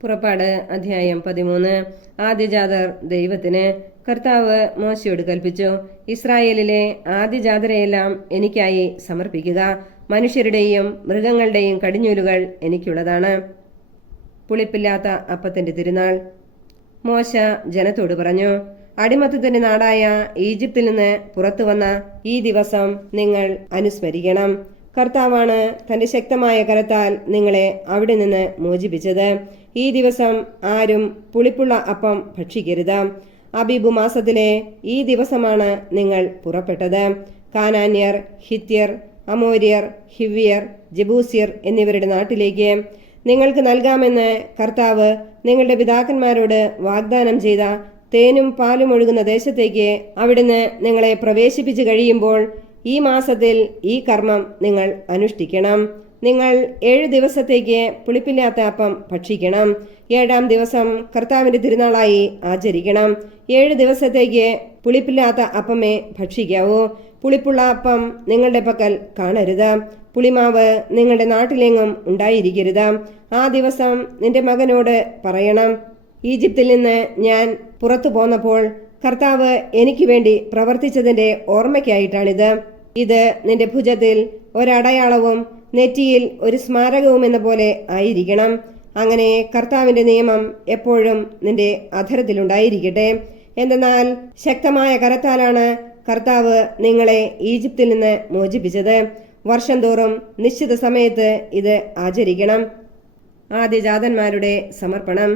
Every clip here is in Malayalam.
പുറപ്പാട് അധ്യായം 13. ആദ്യജാതർ ദൈവത്തിന്. കർത്താവ് മോശയോട് കൽപ്പിച്ചു, ഇസ്രായേലിലെ ആദ്യജാതരെയെല്ലാം എനിക്കായി സമർപ്പിക്കുക. മനുഷ്യരുടെയും മൃഗങ്ങളുടെയും കടിഞ്ഞൂലുകൾ എനിക്കുള്ളതാണ്. പുളിപ്പില്ലാത്ത അപ്പത്തിന്റെ തിരുനാൾ. മോശ ജനത്തോട് പറഞ്ഞു, അടിമത്തത്തിന്റെ നാടായ ഈജിപ്തിൽ നിന്ന് പുറത്തു വന്ന ഈ ദിവസം നിങ്ങൾ അനുസ്മരിക്കണം. കർത്താവാണ് തന്റെ ശക്തമായ കരത്താൽ നിങ്ങളെ അവിടെ നിന്ന് മോചിപ്പിച്ചത്. ഈ ദിവസം ആരും പുളിപ്പുള്ള അപ്പം ഭക്ഷിക്കരുത്. അബീബു മാസത്തിലെ ഈ ദിവസമാണ് നിങ്ങൾ പുറപ്പെട്ടത്. കാനാന്യർ, ഹിത്യർ, അമോര്യർ, ഹിവ്യർ, ജബൂസ്യർ എന്നിവരുടെ നാട്ടിലേക്ക് നിങ്ങൾക്ക് നൽകാമെന്ന് കർത്താവ് നിങ്ങളുടെ പിതാക്കന്മാരോട് വാഗ്ദാനം ചെയ്ത തേനും പാലും ഒഴുകുന്ന ദേശത്തേക്ക് അവിടുന്ന് നിങ്ങളെ പ്രവേശിപ്പിച്ചു കഴിയുമ്പോൾ ഈ മാസത്തിൽ ഈ കർമ്മം നിങ്ങൾ അനുഷ്ഠിക്കണം. നിങ്ങൾ 7 ദിവസത്തേക്ക് പുളിപ്പില്ലാത്ത അപ്പം ഭക്ഷിക്കണം. 7-ാം ദിവസം കർത്താവിന്റെ തിരുനാളായി ആചരിക്കണം. 7 ദിവസത്തേക്ക് പുളിപ്പില്ലാത്ത അപ്പമേ ഭക്ഷിക്കാവൂ. പുളിപ്പുള്ള അപ്പം നിങ്ങളുടെ പക്കൽ കാണരുത്. പുളിമാവ് നിങ്ങളുടെ നാട്ടിലെങ്ങും ഉണ്ടായിരിക്കരുത്. ആ ദിവസം നിന്റെ മകനോട് പറയണം, ഈജിപ്തിൽ നിന്ന് ഞാൻ പുറത്തു പോന്നപ്പോൾ കർത്താവ് എനിക്ക് വേണ്ടി പ്രവർത്തിച്ചതിന്റെ ഓർമ്മയ്ക്കായിട്ടാണിത്. ഇത് നിന്റെ ഭുജത്തിൽ ഒരടയാളവും നെറ്റിയിൽ ഒരു സ്മാരകവും എന്ന പോലെ ആയിരിക്കണം. അങ്ങനെ കർത്താവിന്റെ നിയമം എപ്പോഴും നിന്റെ അധരത്തിലുണ്ടായിരിക്കട്ടെ. എന്തെന്നാൽ ശക്തമായ കരത്താലാണ് കർത്താവ് നിങ്ങളെ ഈജിപ്തിൽ നിന്ന് മോചിപ്പിച്ചത്. വർഷം തോറും നിശ്ചിത സമയത്ത് ഇത് ആചരിക്കണം. ആദ്യജാതന്മാരുടെ സമർപ്പണം.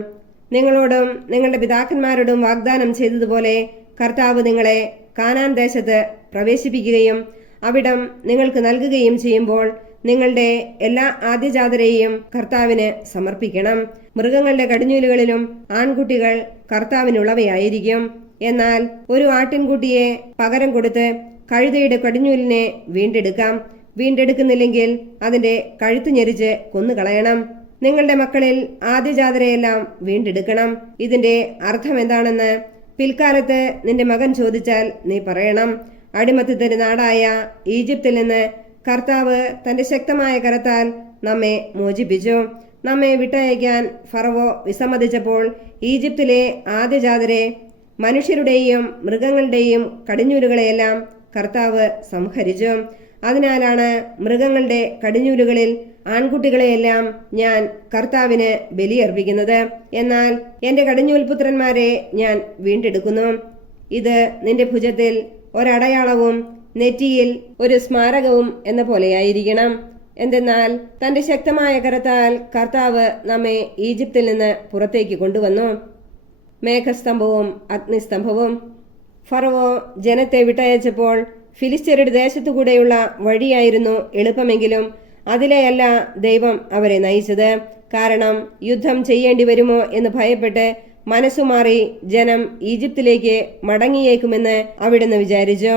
നിങ്ങളോടും നിങ്ങളുടെ പിതാക്കന്മാരോടും വാഗ്ദാനം ചെയ്തതുപോലെ കർത്താവ് നിങ്ങളെ കാനാൻ ദേശത്ത് പ്രവേശിപ്പിക്കുകയും അവിടം നിങ്ങൾക്ക് നൽകുകയും ചെയ്യുമ്പോൾ നിങ്ങളുടെ എല്ലാ ആദ്യജാതരെയും കർത്താവിന് സമർപ്പിക്കണം. മൃഗങ്ങളുടെ കടിഞ്ഞൂലുകളിലും ആൺകുട്ടികൾ കർത്താവിനുള്ളവയായിരിക്കും. എന്നാൽ ഒരു ആട്ടിൻകുട്ടിയെ പകരം കൊടുത്ത് കഴുതയുടെ കടിഞ്ഞൂലിനെ വീണ്ടെടുക്കാം. വീണ്ടെടുക്കുന്നില്ലെങ്കിൽ അതിന്റെ കഴുത്ത് ഞെരിച്ച് കൊന്നുകളയണം. നിങ്ങളുടെ മക്കളിൽ ആദ്യജാതരെയെല്ലാം വീണ്ടെടുക്കണം. ഇതിന്റെ അർത്ഥം എന്താണെന്ന് പിൽക്കാലത്ത് നിന്റെ മകൻ ചോദിച്ചാൽ നീ പറയണം, അടിമത്തത്തിന്റെ നാടായ ഈജിപ്തിൽ നിന്ന് കർത്താവ് തന്റെ ശക്തമായ കരത്താൽ നമ്മെ മോചിപ്പിച്ചു. നമ്മെ വിട്ടയക്കാൻ ഫറവോ വിസമ്മതിച്ചപ്പോൾ ഈജിപ്തിലെ ആദ്യജാതരെ, മനുഷ്യരുടെയും മൃഗങ്ങളുടെയും കടിഞ്ഞൂലുകളെയെല്ലാം കർത്താവ് സംഹരിച്ചു. അതിനാലാണ് മൃഗങ്ങളുടെ കടിഞ്ഞൂലുകളിൽ ആൺകുട്ടികളെയെല്ലാം ഞാൻ കർത്താവിന് ബലിയർപ്പിക്കുന്നത്. എന്നാൽ എന്റെ കടിഞ്ഞൂൽപുത്രന്മാരെ ഞാൻ വീണ്ടെടുക്കുന്നു. ഇത് നിന്റെ ഭുജത്തിൽ ഒരടയാളവും നെറ്റിയിൽ ഒരു സ്മാരകവും എന്ന പോലെയായിരിക്കണം. എന്തെന്നാൽ തന്റെ ശക്തമായ കരത്താൽ കർത്താവ് നമ്മെ ഈജിപ്തിൽ നിന്ന് പുറത്തേക്ക് കൊണ്ടുവന്നു. മേഘസ്തംഭവും അഗ്നിസ്തംഭവും. ഫറവോ ജനത്തെ വിട്ടയച്ചപ്പോൾ ഫിലിസ്ത്യരുടെ ദേശത്തുകൂടെയുള്ള വഴിയായിരുന്നു എളുപ്പമെങ്കിലും അതിലെയല്ല ദൈവം അവരെ നയിച്ചത്. കാരണം യുദ്ധം ചെയ്യേണ്ടി വരുമോ എന്ന് ഭയപ്പെട്ട് മനസ്സുമാറി ജനം ഈജിപ്തിലേക്ക് മടങ്ങിയേക്കുമെന്ന് അവിടുന്ന് വിചാരിച്ചു.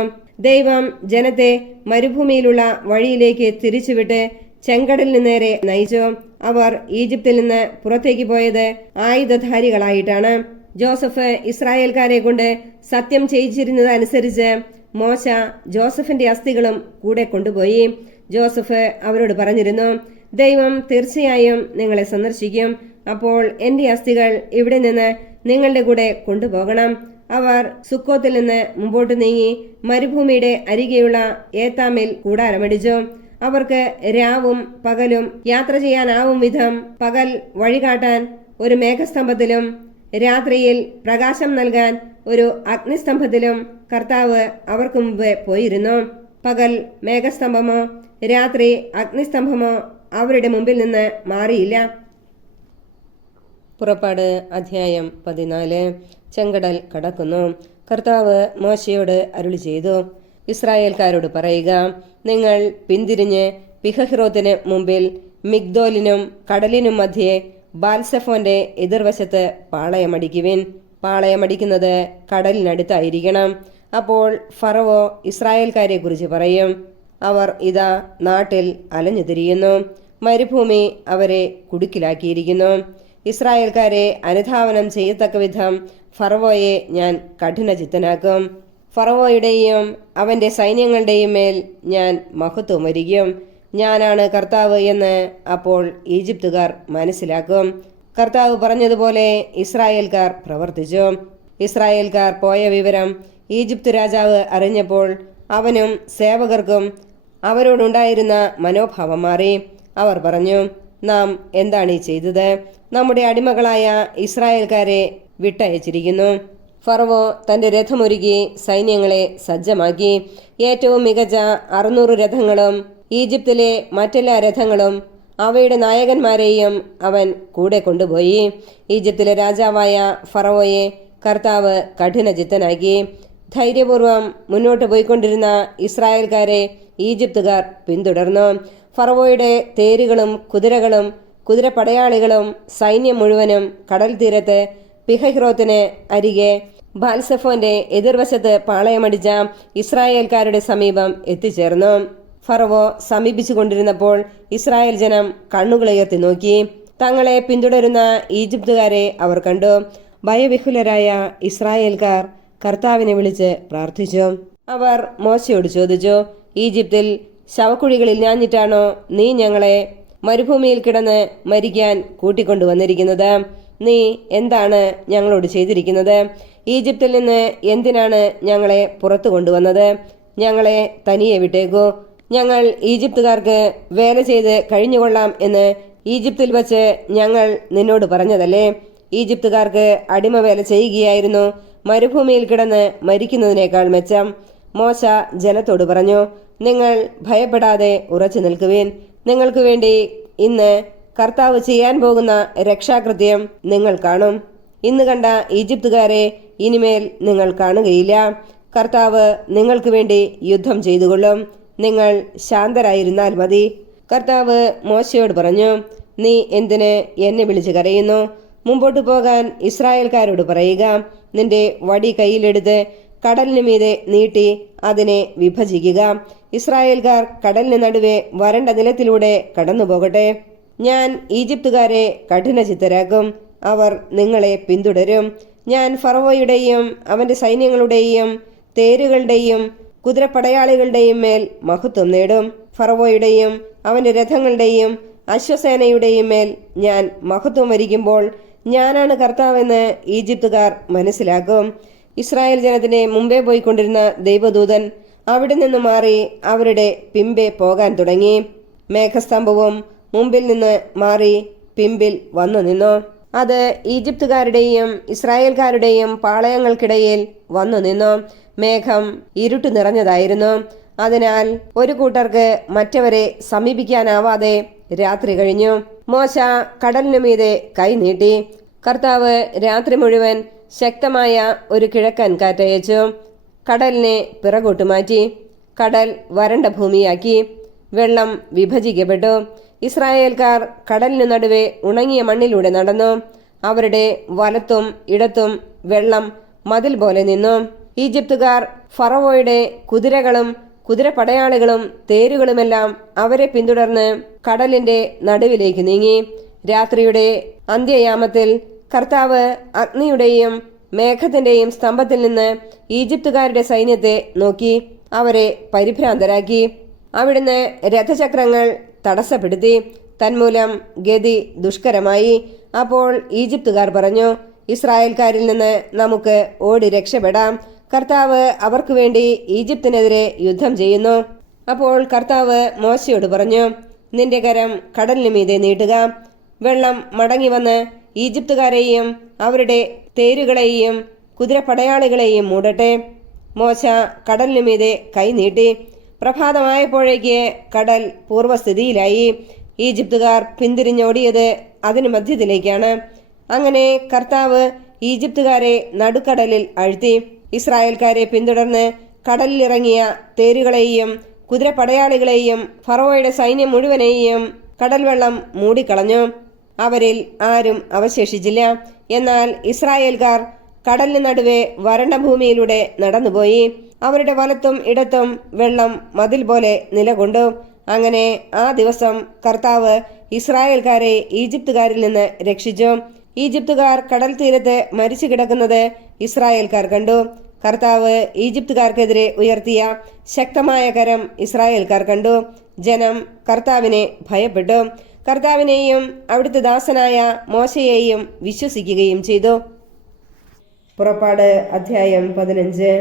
ദൈവം ജനത്തെ മരുഭൂമിയിലുള്ള വഴിയിലേക്ക് തിരിച്ചുവിട്ട് ചെങ്കടലിന് നേരെ നയിച്ചു. അവർ ഈജിപ്തിൽ നിന്ന് പുറത്തേക്ക് പോയത് ആയുധധാരികളായിട്ടാണ്. ജോസഫ് ഇസ്രായേൽക്കാരെ കൊണ്ട് സത്യം ചെയ്യിച്ചിരുന്നതനുസരിച്ച് മോശ ജോസഫിന്റെ അസ്ഥികളും കൂടെ കൊണ്ടുപോയി. ജോസഫ് അവരോട് പറഞ്ഞിരുന്നു, ദൈവം തീർച്ചയായും നിങ്ങളെ സന്ദർശിക്കും. അപ്പോൾ എന്റെ അസ്ഥികൾ ഇവിടെ നിന്ന് നിങ്ങളുടെ കൂടെ കൊണ്ടുപോകണം. അവർ സുക്കോത്തിൽ നിന്ന് മുമ്പോട്ട് നീങ്ങി മരുഭൂമിയുടെ അരികെയുള്ള ഏത്താമിൽ കൂടാരമടിച്ചു. അവർക്ക് രാവും പകലും യാത്ര ചെയ്യാനാവും വിധം പകൽ വഴികാട്ടാൻ ഒരു മേഘസ്തംഭത്തിലും രാത്രിയിൽ പ്രകാശം നൽകാൻ ഒരു അഗ്നിസ്തംഭത്തിലും കർത്താവ് അവർക്ക് മുമ്പ് പോയിരുന്നു. പകൽ മേഘസ്തംഭമോ രാത്രി അഗ്നിസ്തംഭമോ അവരുടെ മുമ്പിൽ നിന്ന് മാറിയില്ല. പുറപ്പാട് അധ്യായം 14. ചെങ്കടൽ കടക്കുന്നു. കർത്താവ് മോശയോട് അരുളി ചെയ്തു, ഇസ്രായേൽക്കാരോട് പറയുക, നിങ്ങൾ പിന്തിരിഞ്ഞ് പിഹഹിറോത്തിന് മുമ്പിൽ മിഗ്ദോലിനും കടലിനും മധ്യേ ബാൽസെഫോന്റെ എതിർവശത്ത് പാളയമടിക്കുവിൻ. പാളയമടിക്കുന്നത് കടലിനടുത്തായിരിക്കണം. അപ്പോൾ ഫറവോ ഇസ്രായേൽക്കാരെ കുറിച്ച് പറയും, അവർ ഇതാ നാട്ടിൽ അലഞ്ഞു തിരിയുന്നു. മരുഭൂമി അവരെ കുടുക്കിലാക്കിയിരിക്കുന്നു. ഇസ്രായേൽക്കാരെ അനുധാവനം ചെയ്യത്തക്ക വിധം ഫറവോയെ ഞാൻ കഠിനചിത്തനാക്കും. ഫറവോയുടെയും അവന്റെ സൈന്യങ്ങളുടെയും മേൽ ഞാൻ മഹത്വം വരിക്കും. ഞാനാണ് കർത്താവ് എന്ന് അപ്പോൾ ഈജിപ്തുകാർ മനസ്സിലാക്കും. കർത്താവ് പറഞ്ഞതുപോലെ ഇസ്രായേൽക്കാർ പ്രവർത്തിച്ചു. ഇസ്രായേൽക്കാർ പോയ വിവരം ഈജിപ്ത് രാജാവ് അറിഞ്ഞപ്പോൾ അവനും സേവകർക്കും അവരോടുണ്ടായിരുന്ന മനോഭാവം മാറി. അവർ പറഞ്ഞു, നാം എന്താണ് ഈ ചെയ്തത്? നമ്മുടെ അടിമകളായ ഇസ്രായേൽക്കാരെ വിട്ടയച്ചിരിക്കുന്നു. ഫറവോ തന്റെ രഥമൊരുക്കി സൈന്യങ്ങളെ സജ്ജമാക്കി. ഏറ്റവും മികച്ച 600 രഥങ്ങളും ഈജിപ്തിലെ മറ്റെല്ലാ രഥങ്ങളും അവയുടെ നായകന്മാരെയും അവൻ കൂടെ കൊണ്ടുപോയി. ഈജിപ്തിലെ രാജാവായ ഫറവോയെ കർത്താവ് കഠിനചിത്തനാക്കി. ധൈര്യപൂർവം മുന്നോട്ട് പോയിക്കൊണ്ടിരുന്ന ഇസ്രായേൽക്കാരെ ഈജിപ്തുകാർ പിന്തുടർന്നു. ഫറവോയുടെ തേരുകളും കുതിരകളും കുതിരപ്പടയാളികളും സൈന്യം മുഴുവനും കടൽ തീരത്ത് പിഹഹിറോത്തിന് അരികെ ബാൽസെഫോന്റെ എതിർവശത്ത് പാളയമടിച്ച ഇസ്രായേൽക്കാരുടെ സമീപം എത്തിച്ചേർന്നു. ഫറവോ സമീപിച്ചു കൊണ്ടിരുന്നപ്പോൾ ഇസ്രായേൽ ജനം കണ്ണുകളുയർത്തി നോക്കി. തങ്ങളെ പിന്തുടരുന്ന ഈജിപ്തുകാരെ അവർ കണ്ടു. ഭയവിഹുലരായ ഇസ്രായേൽക്കാർ കർത്താവിനെ വിളിച്ച് പ്രാർത്ഥിച്ചു. അവർ മോശയോട് ചോദിച്ചു, ഈജിപ്തിൽ ശവക്കുഴികളിൽ ഞാഞ്ഞിട്ടാണോ നീ ഞങ്ങളെ മരുഭൂമിയിൽ കിടന്ന് മരിക്കാൻ കൂട്ടിക്കൊണ്ടുവന്നിരിക്കുന്നത്? നീ എന്താണ് ഞങ്ങളോട് ചെയ്തിരിക്കുന്നത്? ഈജിപ്തിൽ നിന്ന് എന്തിനാണ് ഞങ്ങളെ പുറത്തു കൊണ്ടുവന്നത്? ഞങ്ങളെ തനിയെ വിട്ടേക്കൂ. ഞങ്ങൾ ഈജിപ്തുകാർക്ക് വേല ചെയ്ത് കഴിഞ്ഞുകൊള്ളാം എന്ന് ഈജിപ്തിൽ വച്ച് ഞങ്ങൾ നിന്നോട് പറഞ്ഞതല്ലേ? ഈജിപ്തുകാർക്ക് അടിമവേല ചെയ്യുകയായിരുന്നു മരുഭൂമിയിൽ കിടന്ന് മരിക്കുന്നതിനേക്കാൾ മെച്ചം. മോശ ജനത്തോട് പറഞ്ഞു, നിങ്ങൾ ഭയപ്പെടാതെ ഉറച്ചു നിൽക്കുവിൻ. നിങ്ങൾക്ക് വേണ്ടി ഇന്ന് കർത്താവ് ചെയ്യാൻ പോകുന്ന രക്ഷാകൃത്യം നിങ്ങൾ കാണും. ഇന്ന് കണ്ട ഈജിപ്തുകാരെ ഇനിമേൽ നിങ്ങൾ കാണുകയില്ല. കർത്താവ് നിങ്ങൾക്ക് വേണ്ടി യുദ്ധം ചെയ്തുകൊള്ളും. നിങ്ങൾ ശാന്തരായിരുന്നാൽ മതി. കർത്താവ് മോശയോട് പറഞ്ഞു, നീ എന്തിന് എന്നെ വിളിച്ച് കരയുന്നു? മുമ്പോട്ട് പോകാൻ ഇസ്രായേൽക്കാരോട് പറയുക. നിന്റെ വടി കയ്യിലെടുത്ത് കടലിന് മീതെ നീട്ടി അതിനെ വിഭജിക്കുക. ഇസ്രായേൽക്കാർ കടലിന് നടുവെ വരണ്ട നിലത്തിലൂടെ കടന്നു പോകട്ടെ. ഞാൻ ഈജിപ്തുകാരെ കഠിനചിത്തരാക്കും. അവർ നിങ്ങളെ പിന്തുടരും. ഞാൻ ഫറവോയുടെയും അവന്റെ സൈന്യങ്ങളുടെയും തേരുകളുടെയും കുതിരപ്പടയാളികളുടെയും മേൽ മഹത്വം നേടും. ഫറവോയുടെയും അവന്റെ രഥങ്ങളുടെയും അശ്വസേനയുടെയും മേൽ ഞാൻ മഹത്വം വരിക്കുമ്പോൾ ഞാനാണ് കർത്താവെന്ന് ഈജിപ്തുകാർ മനസ്സിലാക്കും. ഇസ്രായേൽ ജനത്തിന് മുമ്പേ പോയിക്കൊണ്ടിരുന്ന ദൈവദൂതൻ അവിടെ നിന്ന് മാറി അവരുടെ പിമ്പെ പോകാൻ തുടങ്ങി. മേഘസ്തംഭവും മുമ്പിൽ നിന്ന് മാറി പിമ്പിൽ വന്നു നിന്നു. അത് ഈജിപ്തുകാരുടെയും ഇസ്രായേൽക്കാരുടെയും പാളയങ്ങൾക്കിടയിൽ വന്നു നിന്നു. മേഘം ഇരുട്ട് നിറഞ്ഞതായിരുന്നു. അതിനാൽ ഒരു കൂട്ടർക്ക് മറ്റവരെ സമീപിക്കാനാവാതെ രാത്രി കഴിഞ്ഞു. മോശ കടലിനു മീതെ കൈ നീട്ടി. കർത്താവ് രാത്രി മുഴുവൻ ശക്തമായ ഒരു കിഴക്കൻ കാറ്റയച്ചു. കടലിനെ പിറകോട്ട് മാറ്റി. കടൽ വരണ്ട ഭൂമിയാക്കി. വെള്ളം വിഭജിക്കപ്പെട്ടു. ഇസ്രായേൽക്കാർ കടലിനു നടുവെ ഉണങ്ങിയ മണ്ണിലൂടെ നടന്നു. അവരുടെ വലത്തും ഇടത്തും വെള്ളം മതിൽ പോലെ നിന്നു. ഈജിപ്തുകാർ ഫറവോയുടെ കുതിരകളും കുതിരപ്പടയാളികളും തേരുകളുമെല്ലാം അവരെ പിന്തുടർന്ന് കടലിന്റെ നടുവിലേക്ക് നീങ്ങി. രാത്രിയുടെ അന്ത്യയാമത്തിൽ കർത്താവ് അഗ്നിയുടെയും മേഘത്തിന്റെയും സ്തംഭത്തിൽ നിന്ന് ഈജിപ്തുകാരുടെ സൈന്യത്തെ നോക്കി അവരെ പരിഭ്രാന്തരാക്കി. അവിടുന്ന് രഥചക്രങ്ങൾ തടസ്സപ്പെടുത്തി. തന്മൂലം ഗതി ദുഷ്കരമായി. അപ്പോൾ ഈജിപ്തുകാർ പറഞ്ഞു, ഇസ്രായേൽക്കാരിൽ നിന്ന് നമുക്ക് ഓടി രക്ഷപ്പെടാം. കർത്താവ് അവർക്ക് വേണ്ടി ഈജിപ്തിനെതിരെ യുദ്ധം ചെയ്യുന്നു. അപ്പോൾ കർത്താവ് മോശയോട് പറഞ്ഞു, നിന്റെ കരം കടലിന് മീതെ നീട്ടുക. വെള്ളം മടങ്ങി വന്ന് ഈജിപ്തുകാരെയും അവരുടെ തേരുകളെയും കുതിരപ്പടയാളികളെയും മൂടട്ടെ. മോശ കടലിനു മീതെ കൈ നീട്ടി. പ്രഭാതമായപ്പോഴേക്ക് കടൽ പൂർവ്വസ്ഥിതിയിലായി. ഈജിപ്തുകാർ പിന്തിരിഞ്ഞോടിയത് അതിന് മധ്യത്തിലേക്കാണ്. അങ്ങനെ കർത്താവ് ഈജിപ്തുകാരെ നടുക്കടലിൽ അഴ്ത്തി. ഇസ്രായേൽക്കാരെ പിന്തുടർന്ന് കടലിലിറങ്ങിയ തേരുകളെയും കുതിരപ്പടയാളികളെയും ഫറവോയുടെ സൈന്യം മുഴുവനെയും കടൽ വെള്ളം മൂടിക്കളഞ്ഞു. അവരിൽ ആരും അവശേഷിച്ചില്ല. എന്നാൽ ഇസ്രായേൽക്കാർ കടലിന് നടുവെ വരണ്ട ഭൂമിയിലൂടെ നടന്നുപോയി. അവരുടെ വലത്തും ഇടത്തും വെള്ളം മതിൽ പോലെ നിലകൊണ്ടു. അങ്ങനെ ആ ദിവസം കർത്താവ് ഇസ്രായേൽക്കാരെ ഈജിപ്തുകാരിൽ നിന്ന് രക്ഷിച്ചു. ഈജിപ്തുകാർ കടൽ തീരത്ത് മരിച്ചു കിടക്കുന്നത് ഇസ്രായേൽക്കാർ കണ്ടു. കർത്താവ് ഈജിപ്തുകാർക്കെതിരെ ഉയർത്തിയ ശക്തമായ കരം ഇസ്രായേൽക്കാർ കണ്ടു. ജനം കർത്താവിനെ ഭയപ്പെട്ടു. കർത്താവിനെയും അവിടുത്തെ ദാസനായ മോശയെയും വിശ്വസിക്കുകയും ചെയ്തു. പുറപ്പാട് അധ്യായം 15.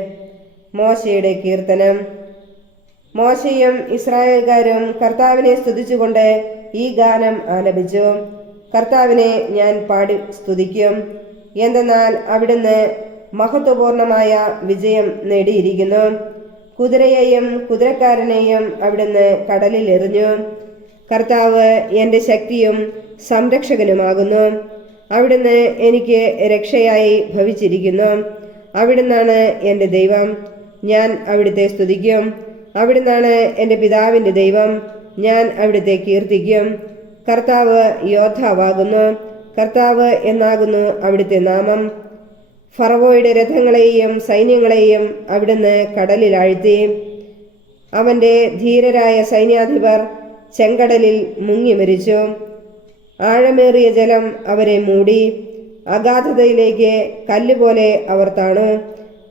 മോശയുടെ കീർത്തനം. മോശയും ഇസ്രായേൽക്കാരും കർത്താവിനെ സ്തുതിച്ചുകൊണ്ട് ഈ ഗാനം ആലപിച്ചു. കർത്താവിനെ ഞാൻ പാടി സ്തുതിക്കും, എന്തെന്നാൽ അവിടുന്ന് മഹത്വപൂർണമായ വിജയം നേടിയിരിക്കുന്നു. കുതിരയെയും കുതിരക്കാരനെയും അവിടുന്ന് കടലിൽ എറിഞ്ഞു. കർത്താവ് എൻ്റെ ശക്തിയും സംരക്ഷകനുമാകുന്നു. അവിടുന്ന് എനിക്ക് രക്ഷയായി ഭവിച്ചിരിക്കുന്നു. അവിടുന്നാണ് എൻ്റെ ദൈവം, ഞാൻ അവിടുത്തെ സ്തുതിക്കും. അവിടുന്നാണ് എൻ്റെ പിതാവിൻ്റെ ദൈവം, ഞാൻ അവിടുത്തെ കീർത്തിക്കും. കർത്താവ് യോദ്ധാവാകുന്നു, കർത്താവ് എന്നാകുന്നു അവിടുത്തെ നാമം. ഫറവോയുടെ രഥങ്ങളെയും സൈന്യങ്ങളെയും അവിടുന്ന് കടലിൽ ആഴ്ത്തി. അവൻ്റെ ധീരരായ സൈന്യാധിപർ ചെങ്കടലിൽ മുങ്ങി മരിച്ചു. ആഴമേറിയ ജലം അവരെ മൂടി. അഗാധതയിലേക്ക് കല്ലുപോലെ അവർ താണു.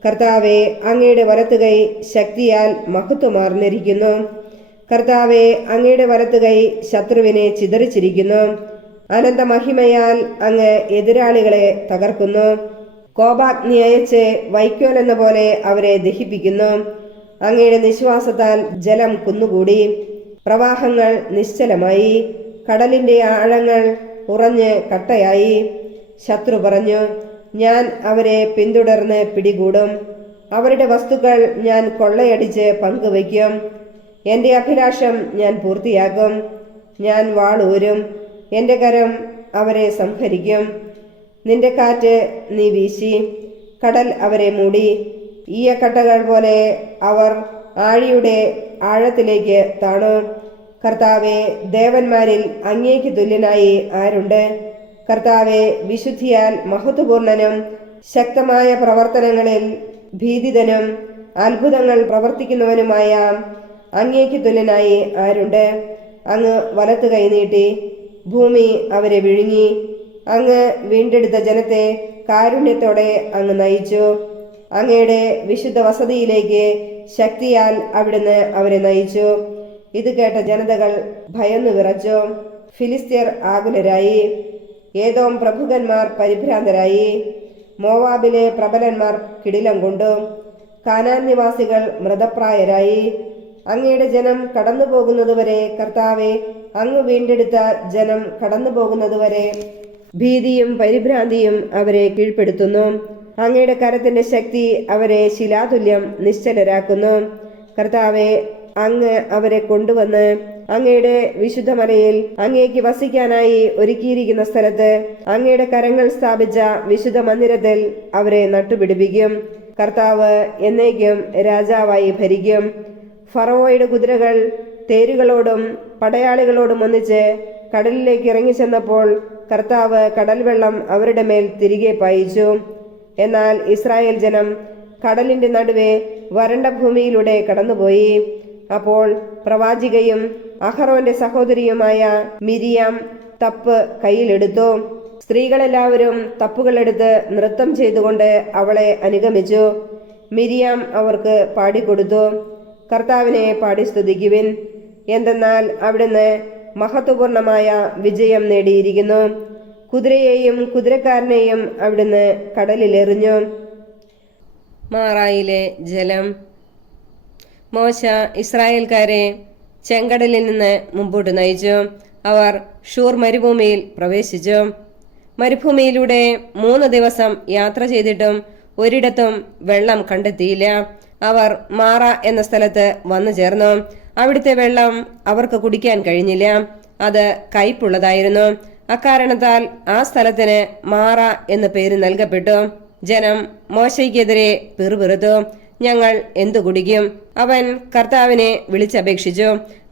കർത്താവെ, അങ്ങയുടെ വലത്തുകൈ ശക്തിയാൽ മഹത്വമാർന്നിരിക്കുന്നു. കർത്താവെ, അങ്ങയുടെ വലത്തുകൈ ശത്രുവിനെ ചിതറിച്ചിരിക്കുന്നു. അനന്തമഹിമയാൽ അങ്ങ് എതിരാളികളെ തകർക്കുന്നു. കോപാഗ്നി അയച്ച് വൈക്കോൽ എന്ന പോലെ അവരെ ദഹിപ്പിക്കുന്നു. അങ്ങയുടെ നിശ്വാസത്താൽ ജലം കുന്നുകൂടി, പ്രവാഹങ്ങൾ നിശ്ചലമായി, കടലിന്റെ ആഴങ്ങൾ ഉറഞ്ഞ് കട്ടയായി. ശത്രു പറഞ്ഞു, ഞാൻ അവരെ പിന്തുടർന്ന് പിടികൂടും. അവരുടെ വസ്തുക്കൾ ഞാൻ കൊള്ളയടിച്ച് പങ്കുവയ്ക്കും. എൻ്റെ അഭിലാഷം ഞാൻ പൂർത്തിയാക്കും. ഞാൻ വാളൂരും, എൻ്റെ കരം അവരെ സംഹരിക്കും. നിന്റെ കാറ്റ് നീ വീശി, കടൽ അവരെ മൂടി. ഈയക്കട്ടകൾ പോലെ അവർ ആഴിയുടെ ആഴത്തിലേക്ക് താണു. കർത്താവെ, ദേവന്മാരിൽ അങ്ങേക്ക് തുല്യനായി ആരുണ്ട്? കർത്താവെ, വിശുദ്ധിയാൽ മഹത്വപൂർണനും ശക്തമായ പ്രവർത്തനങ്ങളിൽ ഭീതിതനും അത്ഭുതങ്ങൾ പ്രവർത്തിക്കുന്നവനുമായ അങ്ങേക്ക് തുല്യനായി ആരുണ്ട്? അങ്ങ് വലത്ത് കൈനീട്ടി, ഭൂമി അവരെ വിഴുങ്ങി. അങ്ങ് വീണ്ടെടുത്ത ജനത്തെ കാരുണ്യത്തോടെ അങ്ങ് നയിച്ചു. അങ്ങയുടെ വിശുദ്ധ വസതിയിലേക്ക് ശക്തിയാൽ അവിടുന്ന് അവരെ നയിച്ചു. ഇത് കേട്ട ജനതകൾ ഭയന്നു വിറച്ചു. ഫിലിസ്ത്യർ ആകുലരായി, ഏദോം പ്രഭുക്കന്മാർ പരിഭ്രാന്തരായി, മോവാബിലെ പ്രബലന്മാർ കിടിലം കൊണ്ടു, കാനാൻ നിവാസികൾ മൃതപ്രായരായി. അങ്ങയുടെ ജനം കടന്നു പോകുന്നതുവരെ, കർത്താവെ, അങ്ങ് വീണ്ടെടുത്ത ജനം കടന്നു പോകുന്നതുവരെ ഭീതിയും പരിഭ്രാന്തിയും അവരെ കീഴ്പ്പെടുത്തുന്നു. അങ്ങയുടെ കരത്തിന്റെ ശക്തി അവരെ ശിലാതുല്യം നിശ്ചലരാക്കുന്നു. കർത്താവെ, അങ്ങ് അവരെ കൊണ്ടുവന്ന് അങ്ങയുടെ വിശുദ്ധമലയിൽ അങ്ങേക്ക് വസിക്കാനായി ഒരുക്കിയിരിക്കുന്ന സ്ഥലത്ത് അങ്ങയുടെ കരങ്ങൾ സ്ഥാപിച്ച വിശുദ്ധ മന്ദിരത്തിൽ അവരെ നട്ടുപിടിപ്പിക്കും. കർത്താവ് എന്നേക്കും രാജാവായി ഭരിക്കും. ഫറവോയുടെ കുതിരകൾ തേരുകളോടും പടയാളികളോടും ഒന്നിച്ച് കടലിലേക്ക് ഇറങ്ങിച്ചെന്നപ്പോൾ കർത്താവ് കടൽ വെള്ളം അവരുടെ മേൽ തിരികെ പായിച്ചു. എന്നാൽ ഇസ്രായേൽ ജനം കടലിന്റെ നടുവെ വരണ്ട ഭൂമിയിലൂടെ കടന്നുപോയി. അപ്പോൾ പ്രവാചികയും അഹറോന്റെ സഹോദരിയുമായ മിരിയാം തപ്പ് കയ്യിലെടുത്തു. സ്ത്രീകളെല്ലാവരും തപ്പുകളെടുത്ത് നൃത്തം ചെയ്തുകൊണ്ട് അവളെ അനുഗമിച്ചു. മിരിയാം അവർക്ക് പാടിക്കൊടുത്തു, കർത്താവിനെ പാടി സ്തുതിക്കുവിൻ, എന്തെന്നാൽ അവിടുന്ന് മഹത്വപൂർണമായ വിജയം നേടിയിരിക്കുന്നു. കുതിരയെയും കുതിരക്കാരനെയും അവിടുന്ന് കടലിലെറിഞ്ഞു. മാറായിലെ ജലം. മോശ ഇസ്രായേൽക്കാരെ ചെങ്കടലിൽ നിന്ന് മുമ്പോട്ട് നയിച്ചു. അവർ ഷൂർ മരുഭൂമിയിൽ പ്രവേശിച്ചു. മരുഭൂമിയിലൂടെ 3 ദിവസം യാത്ര ചെയ്തിട്ടും ഒരിടത്തും വെള്ളം കണ്ടെത്തിയില്ല. അവർ മാറ എന്ന സ്ഥലത്ത് വന്നു ചേർന്നു. അവിടുത്തെ വെള്ളം അവർക്ക് കുടിക്കാൻ കഴിഞ്ഞില്ല. അത് കയ്പുള്ളതായിരുന്നു. അക്കാരണത്താൽ ആ സ്ഥലത്തിന് മാറ എന്ന് പേര് നൽകപ്പെട്ടു. ജനം മോശയ്ക്കെതിരെ പിറുപിറുത്തു, ഞങ്ങൾ എന്തു കുടിക്കും? അവൻ കർത്താവിനെ വിളിച്ചപേക്ഷിച്ചു.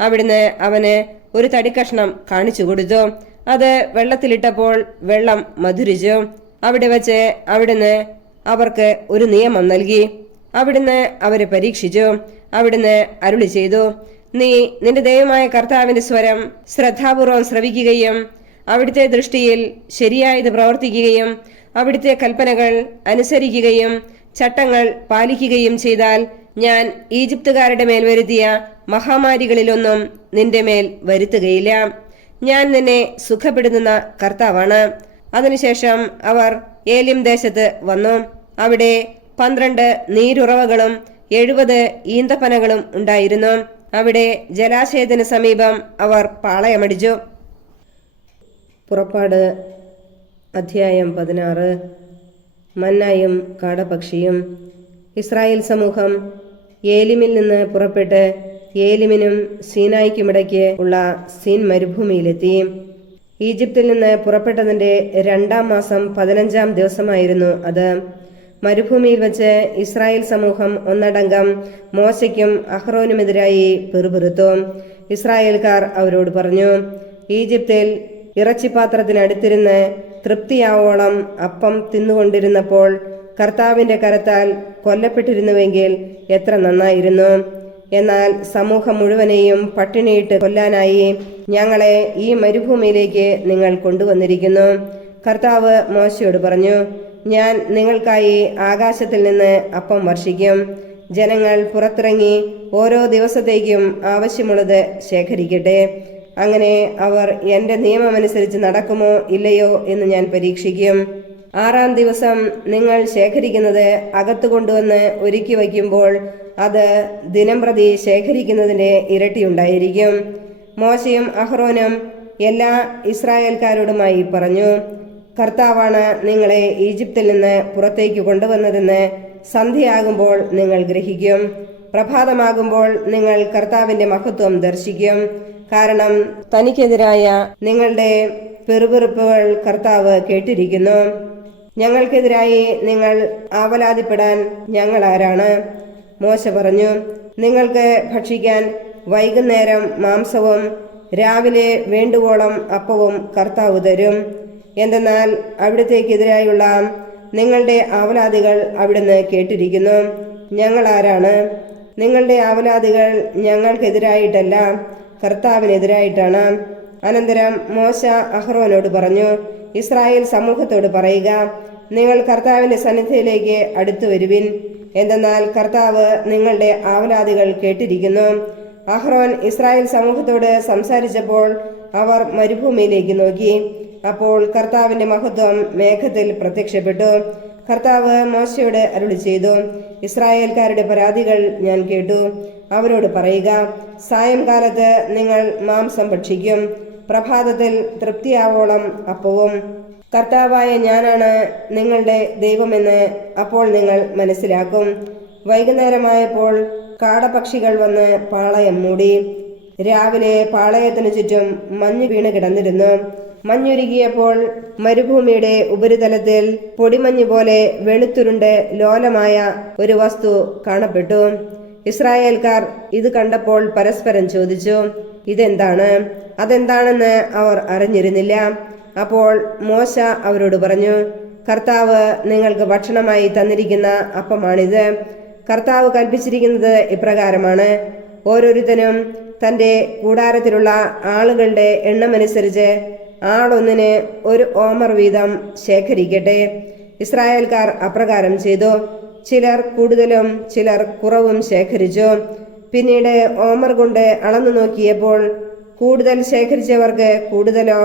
അവിടുന്ന് അവന് ഒരു തടിക്കഷ്ണം കാണിച്ചു കൊടുത്തു. അത് വെള്ളത്തിലിട്ടപ്പോൾ വെള്ളം മധുരിച്ചു. അവിടെ വച്ച് അവിടുന്ന് അവർക്ക് ഒരു നിയമം നൽകി. അവിടുന്ന് അവരെ പരീക്ഷിച്ചു. അവിടുന്ന് അരുളി ചെയ്തു, നീ നിന്റെ ദൈവമായ കർത്താവിന്റെ സ്വരം ശ്രദ്ധാപൂർവം ശ്രവിക്കുകയും അവിടുത്തെ ദൃഷ്ടിയിൽ ശരിയായത് പ്രവർത്തിക്കുകയും അവിടുത്തെ കൽപ്പനകൾ അനുസരിക്കുകയും ചട്ടങ്ങൾ പാലിക്കുകയും ചെയ്താൽ ഞാൻ ഈജിപ്തുകാരുടെ മേൽ വരുത്തിയ മഹാമാരികളിലൊന്നും നിന്റെ മേൽ വരുത്തുകയില്ല. ഞാൻ നിന്നെ സുഖപ്പെടുത്തുന്ന കർത്താവാണ്. അതിനുശേഷം അവർ ഏലിം ദേശത്ത് വന്നു. അവിടെ 12 നീരുറവകളും 70 ഈന്തപ്പനകളും ഉണ്ടായിരുന്നു. അവിടെ ജലാശയത്തിന് സമീപം അവർ പാളയമടിച്ചു. പുറപ്പാട് അധ്യായം 16. മന്നായും കാടപക്ഷിയും. ഇസ്രായേൽ സമൂഹം ഏലിമിൽ നിന്ന് പുറപ്പെട്ട് ഏലിമിനും സീനായിക്കുമിടയ്ക്ക് ഉള്ള സീൻ മരുഭൂമിയിലെത്തി. ഈജിപ്തിൽ നിന്ന് പുറപ്പെട്ടതിന്റെ 2-ാം മാസം 15-ാം ദിവസമായിരുന്നു അത്. മരുഭൂമിയിൽ വച്ച് ഇസ്രായേൽ സമൂഹം ഒന്നടങ്കം മോശയ്ക്കും അഹ്റോനുമെതിരായി പിറുപിറുത്തു. ഇസ്രായേൽക്കാർ അവരോട് പറഞ്ഞു, ഈജിപ്തിൽ ഇറച്ചിപ്പാത്രത്തിനടുത്തിരുന്ന് തൃപ്തിയാവോളം അപ്പം തിന്നുകൊണ്ടിരുന്നപ്പോൾ കർത്താവിന്റെ കരത്താൽ കൊല്ലപ്പെട്ടിരുന്നുവെങ്കിൽ എത്ര നന്നായിരുന്നു. എന്നാൽ സമൂഹം മുഴുവനെയും പട്ടിണിയിട്ട് കൊല്ലാനായി ഞങ്ങളെ ഈ മരുഭൂമിയിലേക്ക് നിങ്ങൾ കൊണ്ടുവന്നിരിക്കുന്നു. കർത്താവ് മോശയോട് പറഞ്ഞു, ഞാൻ നിങ്ങൾക്കായി ആകാശത്തിൽ നിന്ന് അപ്പം വർഷിക്കും. ജനങ്ങൾ പുറത്തിറങ്ങി ഓരോ ദിവസത്തേക്കും ആവശ്യമുള്ളത് ശേഖരിക്കട്ടെ. അങ്ങനെ അവർ എന്റെ നിയമമനുസരിച്ച് നടക്കുമോ ഇല്ലയോ എന്ന് ഞാൻ പരീക്ഷിക്കും. 6-ാം ദിവസം നിങ്ങൾ ശേഖരിക്കുന്നത് അകത്തു കൊണ്ടുവന്ന് ഒരുക്കി വയ്ക്കുമ്പോൾ അത് ദിനംപ്രതി ശേഖരിക്കുന്നതിന്റെ ഇരട്ടിയുണ്ടായിരിക്കും. മോശയും അഹ്റോനും എല്ലാ ഇസ്രായേൽക്കാരോടുമായി പറഞ്ഞു, കർത്താവാണ് നിങ്ങളെ ഈജിപ്തിൽ നിന്ന് പുറത്തേക്ക് കൊണ്ടുവന്നതെന്ന് സന്ധ്യയാകുമ്പോൾ നിങ്ങൾ ഗ്രഹിക്കും. പ്രഭാതമാകുമ്പോൾ നിങ്ങൾ കർത്താവിന്റെ മഹത്വം ദർശിക്കും. കാരണം തനിക്കെതിരായ നിങ്ങളുടെ പെറുപെറുപ്പുകൾ കർത്താവ് കേട്ടിരിക്കുന്നു. ഞങ്ങൾക്കെതിരായി നിങ്ങൾ ആവലാതിപ്പെടാൻ ഞങ്ങൾ ആരാണ്? മോശ പറഞ്ഞു, നിങ്ങൾക്ക് ഭക്ഷിക്കാൻ വൈകുന്നേരം മാംസവും രാവിലെ വേണ്ടുവോളം അപ്പവും കർത്താവ് തരും. എന്തെന്നാൽ അവിടത്തേക്കെതിരായുള്ള നിങ്ങളുടെ ആവലാതികൾ അവിടുന്ന് കേട്ടിരിക്കുന്നു. ഞങ്ങൾ ആരാണ്? നിങ്ങളുടെ ആവലാതികൾ ഞങ്ങൾക്കെതിരായിട്ടല്ല, കർത്താവിനെതിരായിട്ടാണ്. അനന്തരം മോശ അഹ്റോനോട് പറഞ്ഞു, ഇസ്രായേൽ സമൂഹത്തോട് പറയുക, നിങ്ങൾ കർത്താവിന്റെ സന്നിധിയിലേക്ക് അടുത്തു വരുവിൻ. എന്തെന്നാൽ കർത്താവ് നിങ്ങളുടെ ആവലാതികൾ കേട്ടിരിക്കുന്നു. അഹ്റോൻ ഇസ്രായേൽ സമൂഹത്തോട് സംസാരിച്ചപ്പോൾ അവർ മരുഭൂമിയിലേക്ക് നോക്കി. അപ്പോൾ കർത്താവിന്റെ മഹത്വം മേഘത്തിൽ പ്രത്യക്ഷപ്പെട്ടു. കർത്താവ് മോശയോട് അരുളി ചെയ്തു, ഇസ്രായേൽക്കാരുടെ പരാതികൾ ഞാൻ കേട്ടു. അവരോട് പറയുക, സായംകാലത്ത് നിങ്ങൾ മാംസം ഭക്ഷിക്കും, പ്രഭാതത്തിൽ തൃപ്തിയാവോളം അപ്പവും. കർത്താവായ ഞാനാണ് നിങ്ങളുടെ ദൈവമെന്ന് അപ്പോൾ നിങ്ങൾ മനസ്സിലാക്കും. വൈകുന്നേരമായപ്പോൾ കാടപക്ഷികൾ വന്ന് പാളയം മൂടി. രാവിലെ പാളയത്തിനു ചുറ്റും മഞ്ഞ് വീണ് കിടന്നിരുന്നു. മഞ്ഞുരുകിയപ്പോൾ മരുഭൂമിയുടെ ഉപരിതലത്തിൽ പൊടിമഞ്ഞ് പോലെ വെളുത്തുരുണ്ട് ലോലമായ ഒരു വസ്തു കാണപ്പെട്ടു. ഇസ്രായേൽക്കാർ ഇത് കണ്ടപ്പോൾ പരസ്പരം ചോദിച്ചു, ഇതെന്താണ്? അതെന്താണെന്ന് അവർ അറിഞ്ഞിരുന്നില്ല. അപ്പോൾ മോശ അവരോട് പറഞ്ഞു, കർത്താവ് നിങ്ങൾക്ക് ഭക്ഷണമായി തന്നിരിക്കുന്ന അപ്പമാണിത്. കർത്താവ് കൽപ്പിച്ചിരിക്കുന്നത് ഇപ്രകാരമാണ്, ഓരോരുത്തനും തന്റെ കൂടാരത്തിലുള്ള ആളുകളുടെ എണ്ണമനുസരിച്ച് ആളൊന്നിന് 1 ഓമർ വീതം ശേഖരിക്കട്ടെ. ഇസ്രായേൽക്കാർ അപ്രകാരം ചെയ്തു. ചിലർ കൂടുതലും ചിലർ കുറവും ശേഖരിച്ചു. പിന്നീട് ഓമർ കൊണ്ട് അളന്നു നോക്കിയപ്പോൾ കൂടുതൽ ശേഖരിച്ചവർക്ക് കൂടുതലോ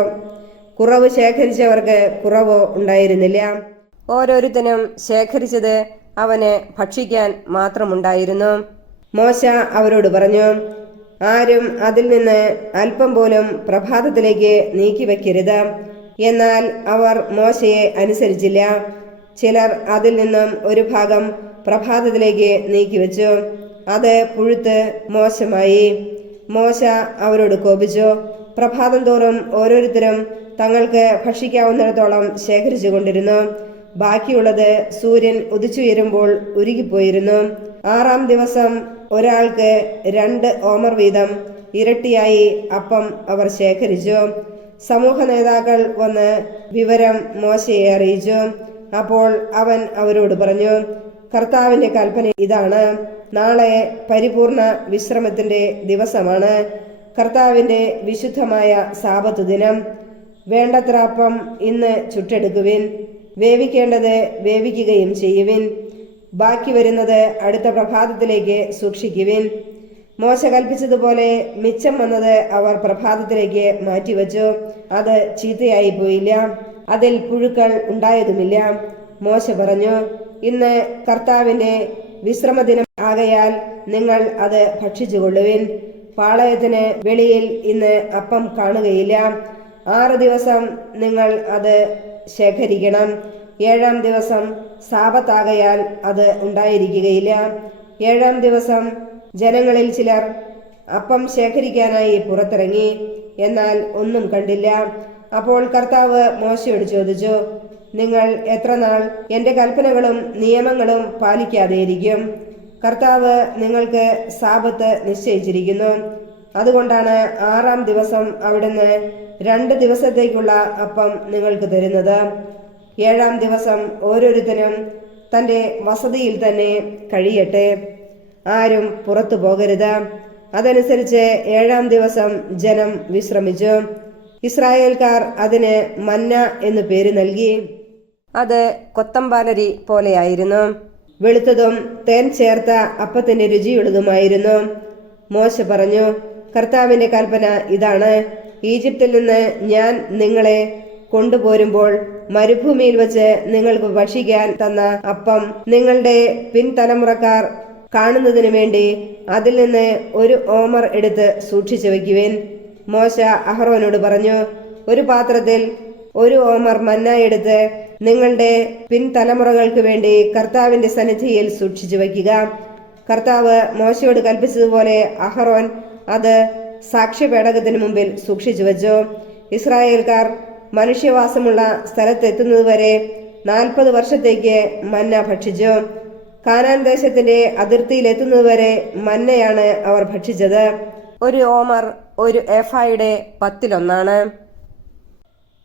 കുറവ് ശേഖരിച്ചവർക്ക് കുറവോ ഉണ്ടായിരുന്നില്ല. ഓരോരുത്തനും ശേഖരിച്ചത് അവന് ഭക്ഷിക്കാൻ മാത്രമുണ്ടായിരുന്നു. മോശ അവരോട് പറഞ്ഞു, ആരും അതിൽ നിന്ന് അല്പം പോലും പ്രഭാതത്തിലേക്ക് നീക്കിവെക്കരുത്. എന്നാൽ അവർ മോശയെ അനുസരിച്ചില്ല. ചിലർ അതിൽ നിന്നും ഒരു ഭാഗം പ്രഭാതത്തിലേക്ക് നീക്കിവെച്ചു. അത് പുഴുത്ത് മോശമായി. മോശ അവരോട് കോപിച്ചു. പ്രഭാതം തോറും ഓരോരുത്തരും തങ്ങൾക്ക് ഭക്ഷിക്കാവുന്നിടത്തോളം ശേഖരിച്ചു കൊണ്ടിരുന്നു. ബാക്കിയുള്ളത് സൂര്യൻ ഉദിച്ചുയരുമ്പോൾ ഉരുകിപ്പോയിരുന്നു. 6-ാം ദിവസം ഒരാൾക്ക് 2 ഓമർ വീതം ഇരട്ടിയായി അപ്പം അവർ ശേഖരിച്ചു. സമൂഹ നേതാക്കൾ വന്ന് വിവരം മോശയെ അറിയിച്ചു. അപ്പോൾ അവൻ അവരോട് പറഞ്ഞു, കർത്താവിന്റെ കൽപ്പന ഇതാണ്, നാളെ പരിപൂർണ വിശ്രമത്തിന്റെ ദിവസമാണ്, കർത്താവിന്റെ വിശുദ്ധമായ സാബത്ത് ദിനം. വേണ്ടത്ര അപ്പം ഇന്ന് ചുട്ടെടുക്കുവിൻ, വേവിക്കേണ്ടത് വേവിക്കുകയും ചെയ്യുവിൻ, ബാക്കി വരുന്നത് അടുത്ത പ്രഭാതത്തിലേക്ക് സൂക്ഷിക്കുവിൻ. മോശ കൽപ്പിച്ചതുപോലെ മിച്ചം വന്നത് അവർ പ്രഭാതത്തിലേക്ക് മാറ്റിവെച്ചു. അത് ചീത്തയായി പോയില്ല, അതിൽ പുഴുക്കൾ ഉണ്ടായതുമില്ല. മോശ പറഞ്ഞു, ഇന്ന് കർത്താവിന്റെ വിശ്രമദിനം ആകയാൽ നിങ്ങൾ അത് ഭക്ഷിച്ചുകൊള്ളുവിൻ. പാളയത്തിന് വെളിയിൽ ഇന്ന് അപ്പം കാണുകയില്ല. 6 ദിവസം നിങ്ങൾ അത് ശേഖരിക്കണം. 7-ാം ദിവസം സാബത്താകയാൽ അത് ഉണ്ടായിരിക്കുകയില്ല. 7-ാം ദിവസം ജനങ്ങളിൽ ചിലർ അപ്പം ശേഖരിക്കാനായി പുറത്തിറങ്ങി, എന്നാൽ ഒന്നും കണ്ടില്ല. അപ്പോൾ കർത്താവ് മോശയോട് ചോദിച്ചു, നിങ്ങൾ എത്ര നാൾ എന്റെ കൽപ്പനകളും നിയമങ്ങളും പാലിക്കാതെയിരിക്കും? കർത്താവ് നിങ്ങൾക്ക് സാബത്ത് നിശ്ചയിച്ചിരിക്കുന്നു. അതുകൊണ്ടാണ് 6-ാം ദിവസം അവിടുന്ന് 2 ദിവസത്തേക്കുള്ള അപ്പം നിങ്ങൾക്ക് തരുന്നത്. 7-ാം ദിവസം ഓരോരുത്തരും തന്റെ വസതിയിൽ തന്നെ കഴിയട്ടെ, ആരും പുറത്തു പോകരുത്. അതനുസരിച്ച് 7-ാം ദിവസം ജനം വിശ്രമിച്ചു. ഇസ്രായേൽക്കാർ അതിന് മന്ന എന്നു പേര് നൽകി. അത് കൊത്തമ്പാലരി പോലെയായിരുന്നു, വെളുത്തതും തേൻ ചേർത്ത അപ്പത്തിന്റെ രുചിയുള്ളതുമായിരുന്നു. മോശ പറഞ്ഞു, കർത്താവിന്റെ കൽപ്പന ഇതാണ്, ഈജിപ്തിൽ നിന്ന് ഞാൻ നിങ്ങളെ കൊണ്ടുപോരുമ്പോൾ മരുഭൂമിയിൽ വച്ച് നിങ്ങൾക്ക് ഭക്ഷിക്കാൻ തന്ന അപ്പം നിങ്ങളുടെ പിൻതലമുറക്കാർ കാണുന്നതിനു വേണ്ടി അതിൽ നിന്ന് 1 ഓമർ എടുത്ത് സൂക്ഷിച്ചു വയ്ക്കുവിൻ. മോശ അഹറോനോട് പറഞ്ഞു, ഒരു പാത്രത്തിൽ 1 ഓമർ മന്ന എടുത്ത് നിങ്ങളുടെ പിൻതലമുറകൾക്ക് വേണ്ടി കർത്താവിന്റെ സന്നിധിയിൽ സൂക്ഷിച്ചു വയ്ക്കുക. കർത്താവ് മോശയോട് കൽപ്പിച്ചതുപോലെ അഹറോൻ അത് സാക്ഷ്യപേടകത്തിന് മുമ്പിൽ സൂക്ഷിച്ചു വച്ചു. ഇസ്രായേൽക്കാർ മനുഷ്യവാസമുള്ള സ്ഥലത്തെത്തുന്നതുവരെ 40 വർഷത്തേക്ക് മന്ന ഭക്ഷിച്ചു. കാനാൻ ദേശത്തിന്റെ അതിർത്തിയിലെത്തുന്നതുവരെ മന്നയാണ് അവർ ഭക്ഷിച്ചത്. 1 ഓമർ 1 ഏഫായുടെ 10-1.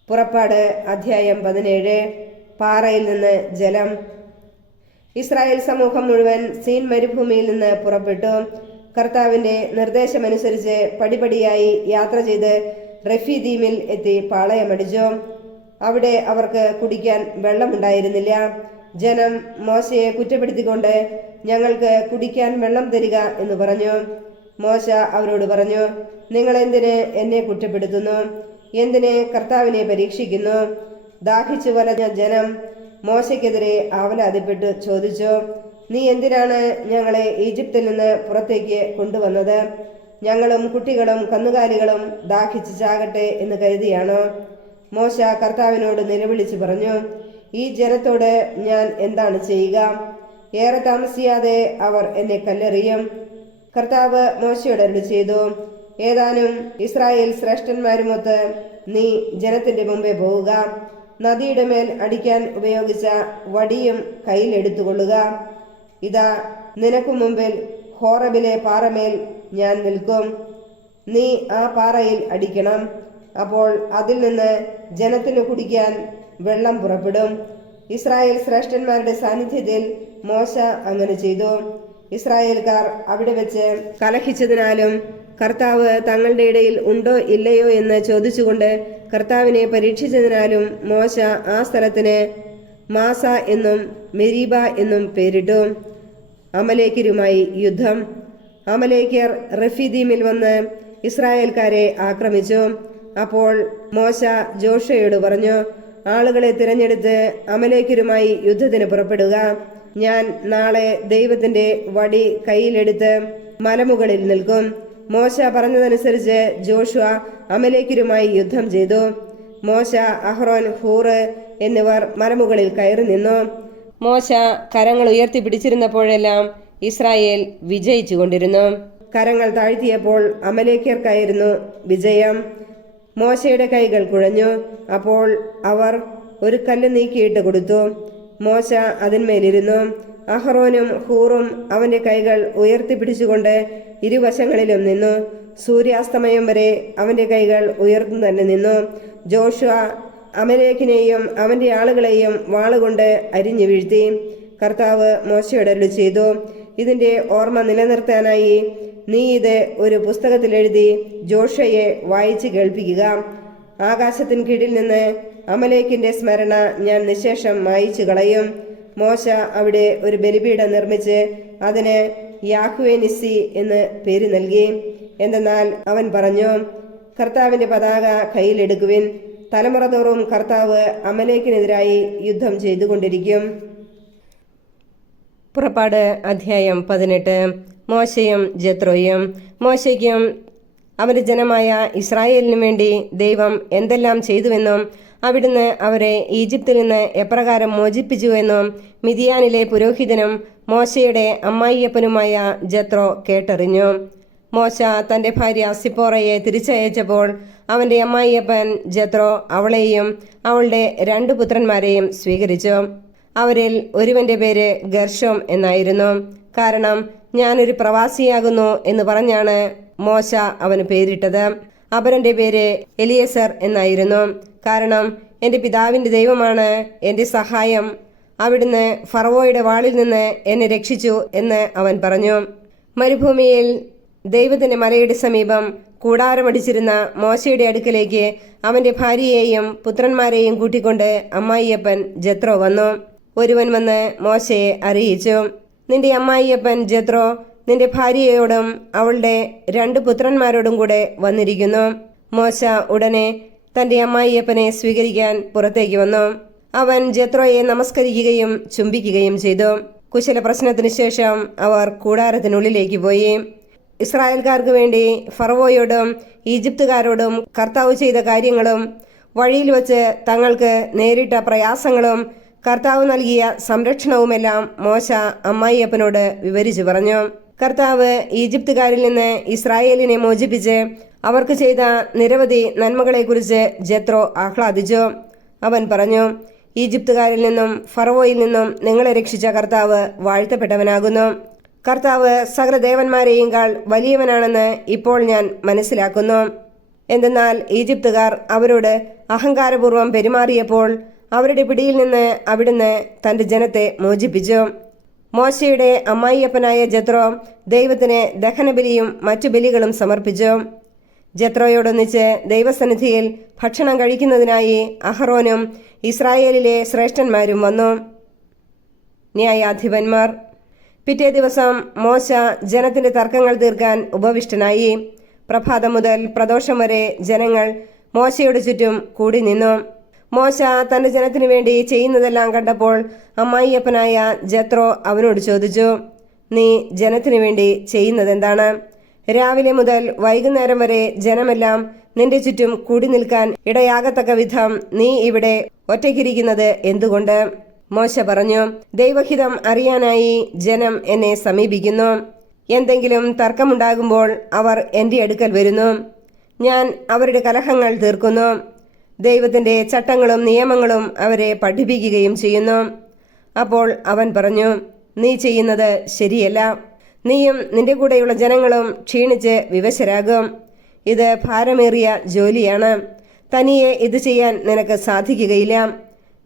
പുറപ്പാട് അധ്യായം 17. പാറയിൽ നിന്ന് ജലം. ഇസ്രായേൽ സമൂഹം മുഴുവൻ സീൻ മരുഭൂമിയിൽ നിന്ന് പുറപ്പെട്ടു. കർത്താവിന്റെ നിർദ്ദേശമനുസരിച്ച് പടിപടിയായി യാത്ര ചെയ്ത് റഫീദീമിൽ എത്തി പാളയമടിച്ചു. അവിടെ അവർക്ക് കുടിക്കാൻ വെള്ളമുണ്ടായിരുന്നില്ല. ജനം മോശയെ കുറ്റപ്പെടുത്തിക്കൊണ്ട്, ഞങ്ങൾക്ക് കുടിക്കാൻ വെള്ളം തരിക എന്ന് പറഞ്ഞു. മോശ അവരോട് പറഞ്ഞു, നിങ്ങൾ എന്തിന് എന്നെ കുറ്റപ്പെടുത്തുന്നു? എന്തിന് കർത്താവിനെ പരീക്ഷിക്കുന്നു? ദാഹിച്ചു വലഞ്ഞ ജനം മോശയ്ക്കെതിരെ ആവലാതിപ്പെട്ട് ചോദിച്ചു, നീ എന്തിനാണ് ഞങ്ങളെ ഈജിപ്തിൽ നിന്ന് പുറത്തേക്ക് കൊണ്ടുവന്നത്? ഞങ്ങളും കുട്ടികളും കന്നുകാലികളും ദാഹിച്ചു ചാകട്ടെ എന്ന് കരുതിയാണോ? മോശ കർത്താവിനോട് നിലവിളിച്ചു പറഞ്ഞു, ഈ ജനത്തോട് ഞാൻ എന്താണ് ചെയ്യുക? ഏറെ താമസിയാതെ അവർ എന്നെ കല്ലെറിയും. കർത്താവ് മോശയോട് അരുളി ചെയ്തു, ഏതാനും ഇസ്രായേൽ ശ്രേഷ്ഠന്മാരുമൊത്ത് നീ ജനത്തിന്റെ മുമ്പേ പോവുക. നദിയുടെ മേൽ അടിക്കാൻ ഉപയോഗിച്ച വടിയും കയ്യിലെടുത്തുകൊള്ളുക. ഇതാ, നിനക്കു മുമ്പിൽ ഹോറബിലെ പാറമേൽ ഞാൻ നിൽക്കും. നീ ആ പാറയിൽ അടിക്കണം. അപ്പോൾ അതിൽ നിന്ന് ജനത്തിന് കുടിക്കാൻ വെള്ളം പുറപ്പെടും. ഇസ്രായേൽ ശ്രേഷ്ഠന്മാരുടെ സാന്നിധ്യത്തിൽ മോശ അങ്ങനെ ചെയ്തു. ഇസ്രായേൽക്കാർ അവിടെ വെച്ച് കലഹിച്ചതിനാലും കർത്താവ് തങ്ങളുടെ ഇടയിൽ ഉണ്ടോ ഇല്ലയോ എന്ന് ചോദിച്ചുകൊണ്ട് കർത്താവിനെ പരീക്ഷിച്ചതിനാലും മോശ ആ സ്ഥലത്തിന് മാസ എന്നും മെരീബ എന്നും പേരിട്ടു. അമലേക്കരുമായി യുദ്ധം. അമലേക്കർ റഫീദീമിൽ വന്ന് ഇസ്രായേൽക്കാരെ ആക്രമിച്ചു. അപ്പോൾ മോശ ജോഷയോട് പറഞ്ഞു, ആളുകളെ തിരഞ്ഞെടുത്ത് അമലേക്കരുമായി യുദ്ധത്തിന് പുറപ്പെടുക. ഞാൻ നാളെ ദൈവത്തിന്റെ വടി കയ്യിലെടുത്ത് മലമുകളിൽ നിൽക്കും. മോശ പറഞ്ഞതനുസരിച്ച് ജോഷുവ അമലേക്കരുമായി യുദ്ധം ചെയ്തു. മോശ, അഹ്റോൻ, ഹൂർ എന്നിവർ മലമുകളിൽ കയറി നിന്നു. മോശ കരങ്ങൾ ഉയർത്തി പിടിച്ചിരുന്നപ്പോഴെല്ലാം ഇസ്രായേൽ വിജയിച്ചു കൊണ്ടിരുന്നു. കരങ്ങൾ താഴ്ത്തിയപ്പോൾ അമലേക്കർക്കായിരുന്നു വിജയം. മോശയുടെ കൈകൾ കുഴഞ്ഞു. അപ്പോൾ അവർ ഒരു കല്ല് നീക്കിയിട്ട് കൊടുത്തു. മോശ അതിന്മേലിരുന്നു. അഹ്റോനും ഹൂറും അവന്റെ കൈകൾ ഉയർത്തിപ്പിടിച്ചുകൊണ്ട് ഇരുവശങ്ങളിലും നിന്നു. സൂര്യാസ്തമയം വരെ അവന്റെ കൈകൾ ഉയർന്നു തന്നെ നിന്നു. ജോഷുവ അമലേക്കിനെയും അവന്റെ ആളുകളെയും വാളുകൊണ്ട് അരിഞ്ഞു വീഴ്ത്തി. കർത്താവ് മോശയോട് അരുളി ചെയ്തു, ഇതിന്റെ ഓർമ്മ നിലനിർത്താനായി നീ ഇത് ഒരു പുസ്തകത്തിൽ എഴുതി ജോഷയെ വായിച്ചു കേൾപ്പിക്കുക. ആകാശത്തിന് കീഴിൽ നിന്ന് അമലേക്കിന്റെ സ്മരണ ഞാൻ നിശേഷം മായിച്ചു കളയും. മോശ അവിടെ ഒരു ബലിപീഠം നിർമ്മിച്ച് അതിന് യാഹ്വേ നിസ്സി എന്ന് പേര് നൽകി. എന്തെന്നാൽ അവൻ പറഞ്ഞു, കർത്താവിന്റെ പതാക കയ്യിലെടുക്കുവിൻ, തലമുറ തോറും കർത്താവ് അമലേക്കിനെതിരായി യുദ്ധം ചെയ്തുകൊണ്ടിരിക്കും. പുറപ്പാട് അധ്യായം 18. മോശയും ജെത്രോയും. മോശയ്ക്കും അവന്റെ ജനമായ ഇസ്രായേലിനു വേണ്ടി ദൈവം എന്തെല്ലാം ചെയ്തുവെന്നും അവിടുന്ന് അവരെ ഈജിപ്തിൽ നിന്ന് എപ്രകാരം മോചിപ്പിച്ചുവെന്നും മിദിയാനിലെ പുരോഹിതനും മോശയുടെ അമ്മായിയപ്പനുമായ ജെത്രോ കേട്ടറിഞ്ഞു. മോശ തന്റെ ഭാര്യ സിപ്പോറയെ തിരിച്ചയച്ചപ്പോൾ അവന്റെ അമ്മായിയപ്പൻ ജെത്രോ അവളെയും അവളുടെ 2 പുത്രന്മാരെയും സ്വീകരിച്ചു. അവരിൽ ഒരുവന്റെ പേര് ഗർഷോം എന്നായിരുന്നു. കാരണം ഞാനൊരു പ്രവാസിയാകുന്നു എന്ന് പറഞ്ഞാണ് മോശ അവന് പേരിട്ടത്. അപരന്റെ പേര് എലിയസർ എന്നായിരുന്നു. കാരണം എൻ്റെ പിതാവിൻ്റെ ദൈവമാണ് എൻ്റെ സഹായം, അവിടുന്ന് ഫറവോയുടെ വാളിൽ നിന്ന് എന്നെ രക്ഷിച്ചു എന്ന് അവൻ പറഞ്ഞു. മരുഭൂമിയിൽ ദൈവത്തിന്റെ മലയുടെ സമീപം കൂടാരമടിച്ചിരുന്ന മോശയുടെ അടുക്കലേക്ക് അവന്റെ ഭാര്യയെയും പുത്രന്മാരെയും കൂട്ടിക്കൊണ്ട് അമ്മായിയപ്പൻ ജെത്രോ വന്നു. ഒരുവൻ വന്ന് മോശയെ അറിയിച്ചു, നിന്റെ അമ്മായിയപ്പൻ ജെത്രോ നിന്റെ ഭാര്യയോടും അവളുടെ 2 പുത്രന്മാരോടും കൂടെ വന്നിരിക്കുന്നു. മോശ ഉടനെ തന്റെ അമ്മായിയപ്പനെ സ്വീകരിക്കാൻ പുറത്തേക്ക് വന്നു. അവൻ ജെത്രോയെ നമസ്കരിക്കുകയും ചുംബിക്കുകയും ചെയ്തു. കുശല പ്രശ്നത്തിന് ശേഷം അവർ കൂടാരത്തിനുള്ളിലേക്ക് പോയി. ഇസ്രായേൽക്കാർക്ക് വേണ്ടി ഫറവോയോടും ഈജിപ്തുകാരോടും കർത്താവ് ചെയ്ത കാര്യങ്ങളും വഴിയിൽ വച്ച് തങ്ങൾക്ക് നേരിട്ട പ്രയാസങ്ങളും കർത്താവ് നൽകിയ സംരക്ഷണവുമെല്ലാം മോശ അമ്മായിയപ്പനോട് വിവരിച്ചു പറഞ്ഞു. കർത്താവ് ഈജിപ്തുകാരിൽ നിന്ന് ഇസ്രായേലിനെ മോചിപ്പിച്ച് അവർക്ക് ചെയ്ത നിരവധി നന്മകളെക്കുറിച്ച് ജെത്രോ ആഹ്ലാദിച്ചു. അവൻ പറഞ്ഞു, ഈജിപ്തുകാരിൽ നിന്നും ഫറവോയിൽ നിന്നും നിങ്ങളെ രക്ഷിച്ച കർത്താവ് വാഴ്ത്തപ്പെട്ടവനാകുന്നു. കർത്താവ് സകല ദേവന്മാരെയുംകാൾ വലിയവനാണെന്ന് ഇപ്പോൾ ഞാൻ മനസ്സിലാക്കുന്നു. എന്തെന്നാൽ ഈജിപ്തുകാർ അവരോട് അഹങ്കാരപൂർവ്വം പെരുമാറിയപ്പോൾ അവരുടെ പിടിയിൽ നിന്ന് അവിടുന്ന് തന്റെ ജനത്തെ മോചിപ്പിച്ചു. മോശയുടെ അമ്മായിയപ്പനായ ജെത്രോ ദൈവത്തിന് ദഹനബലിയും മറ്റു ബലികളും സമർപ്പിച്ചു. ജെത്രോയോടൊന്നിച്ച് ദൈവസന്നിധിയിൽ ഭക്ഷണം കഴിക്കുന്നതിനായി അഹറോനും ഇസ്രായേലിലെ ശ്രേഷ്ഠന്മാരും വന്നു. ന്യായാധിപന്മാർ. പിറ്റേ ദിവസം മോശ ജനത്തിന്റെ തർക്കങ്ങൾ തീർക്കാൻ ഉപവിഷ്ടനായി. പ്രഭാതം മുതൽ പ്രദോഷം വരെ ജനങ്ങൾ മോശയുടെ ചുറ്റും കൂടി നിന്നു. മോശ തന്റെ ജനത്തിനു വേണ്ടി ചെയ്യുന്നതെല്ലാം കണ്ടപ്പോൾ അമ്മായിയപ്പനായ ജെത്രോ അവനോട് ചോദിച്ചു, നീ ജനത്തിനു വേണ്ടി ചെയ്യുന്നതെന്താണ്? രാവിലെ മുതൽ വൈകുന്നേരം വരെ ജനമെല്ലാം നിന്റെ ചുറ്റും കൂടി നിൽക്കാൻ ഇടയാകത്തക്ക വിധം നീ ഇവിടെ ഒറ്റയ്ക്കിരിക്കുന്നത് എന്തുകൊണ്ട്? മോശ പറഞ്ഞു, ദൈവഹിതം അറിയാനായി ജനം എന്നെ സമീപിക്കുന്നു. എന്തെങ്കിലും തർക്കമുണ്ടാകുമ്പോൾ അവർ എൻ്റെ അടുക്കൽ വരുന്നു. ഞാൻ അവരുടെ കലഹങ്ങൾ തീർക്കുന്നു. ദൈവത്തിന്റെ ചട്ടങ്ങളും നിയമങ്ങളും അവരെ പഠിപ്പിക്കുകയും ചെയ്യുന്നു. അപ്പോൾ അവൻ പറഞ്ഞു, നീ ചെയ്യുന്നത് ശരിയല്ല. നീയും നിന്റെ കൂടെയുള്ള ജനങ്ങളും ക്ഷീണിച്ച് വിവശരാകും. ഇത് ഭാരമേറിയ ജോലിയാണ്. തനിയെ ഇത് ചെയ്യാൻ നിനക്ക് സാധിക്കുകയില്ല.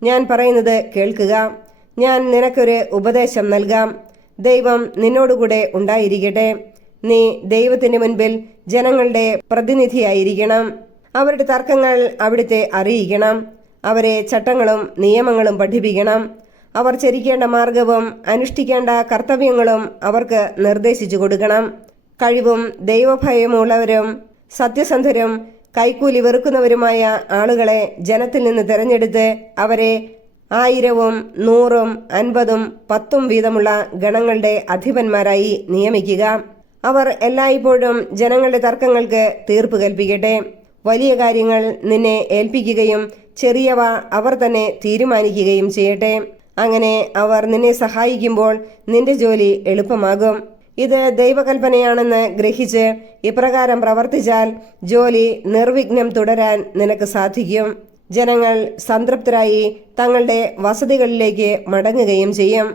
ഞാൻ പറയുന്നത് കേൾക്കുക. ഞാൻ നിനക്കൊരു ഉപദേശം നൽകാം. ദൈവം നിന്നോടുകൂടെ ഉണ്ടായിരിക്കട്ടെ. നീ ദൈവത്തിന്റെ മുൻപിൽ ജനങ്ങളുടെ പ്രതിനിധിയായിരിക്കണം. അവരുടെ തർക്കങ്ങൾ അവിടുത്തെ അറിയിക്കണം. അവരെ ചട്ടങ്ങളും നിയമങ്ങളും പഠിപ്പിക്കണം. അവർ ചരിക്കേണ്ട മാർഗവും അനുഷ്ഠിക്കേണ്ട കർത്തവ്യങ്ങളും അവർക്ക് നിർദ്ദേശിച്ചു കൊടുക്കണം. കഴിവും ദൈവഭയമുള്ളവരും സത്യസന്ധരും കൈക്കൂലി വെറുക്കുന്നവരുമായ ആളുകളെ ജനത്തിൽ നിന്ന് തിരഞ്ഞെടുത്ത് അവരെ 1000ഉം 100ഉം 50ഉം 10ഉം വീതമുള്ള ഗണങ്ങളുടെ അധിപന്മാരായി നിയമിക്കുക. അവർ എല്ലായ്പ്പോഴും ജനങ്ങളുടെ തർക്കങ്ങൾക്ക് തീർപ്പ് കൽപ്പിക്കട്ടെ. വലിയ കാര്യങ്ങൾ നിന്നെ ഏൽപ്പിക്കുകയും ചെറിയവ അവർ തന്നെ തീരുമാനിക്കുകയും ചെയ്യട്ടെ. അങ്ങനെ അവർ നിന്നെ സഹായിക്കുമ്പോൾ നിന്റെ ജോലി എളുപ്പമാകും. ഇത് ദൈവകൽപ്പനയാണെന്ന് ഗ്രഹിച്ച് ഇപ്രകാരം പ്രവർത്തിച്ചാൽ ജോലി നിർവിഘ്നം തുടരാൻ നിനക്ക് സാധിക്കും. ജനങ്ങൾ സംതൃപ്തരായി തങ്ങളുടെ വസതികളിലേക്ക് മടങ്ങുകയും ചെയ്യും.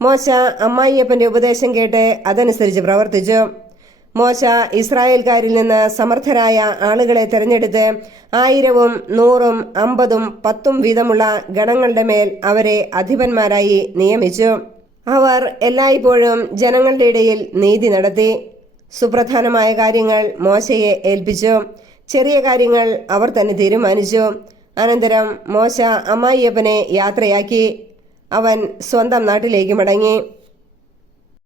മോശ അമ്മായിയപ്പന്റെ ഉപദേശം കേട്ട് അതനുസരിച്ച് പ്രവർത്തിച്ചു. മോശ ഇസ്രായേൽക്കാരിൽ നിന്ന് സമർത്ഥരായ ആളുകളെ തിരഞ്ഞെടുത്ത് 1000ഉം 100ഉം 50ഉം 10ഉം വീതമുള്ള ഗണങ്ങളുടെ മേൽ അവരെ അധിപന്മാരായി നിയമിച്ചു. അവർ എല്ലായ്പ്പോഴും ജനങ്ങളുടെ ഇടയിൽ നീതി നടത്തി. സുപ്രധാനമായ കാര്യങ്ങൾ മോശയെ ഏൽപ്പിച്ചു. ചെറിയ കാര്യങ്ങൾ അവർ തന്നെ തീരുമാനിച്ചു. അനന്തരം മോശ അമ്മായിയപ്പനെ യാത്രയാക്കി. അവൻ സ്വന്തം നാട്ടിലേക്ക് മടങ്ങി.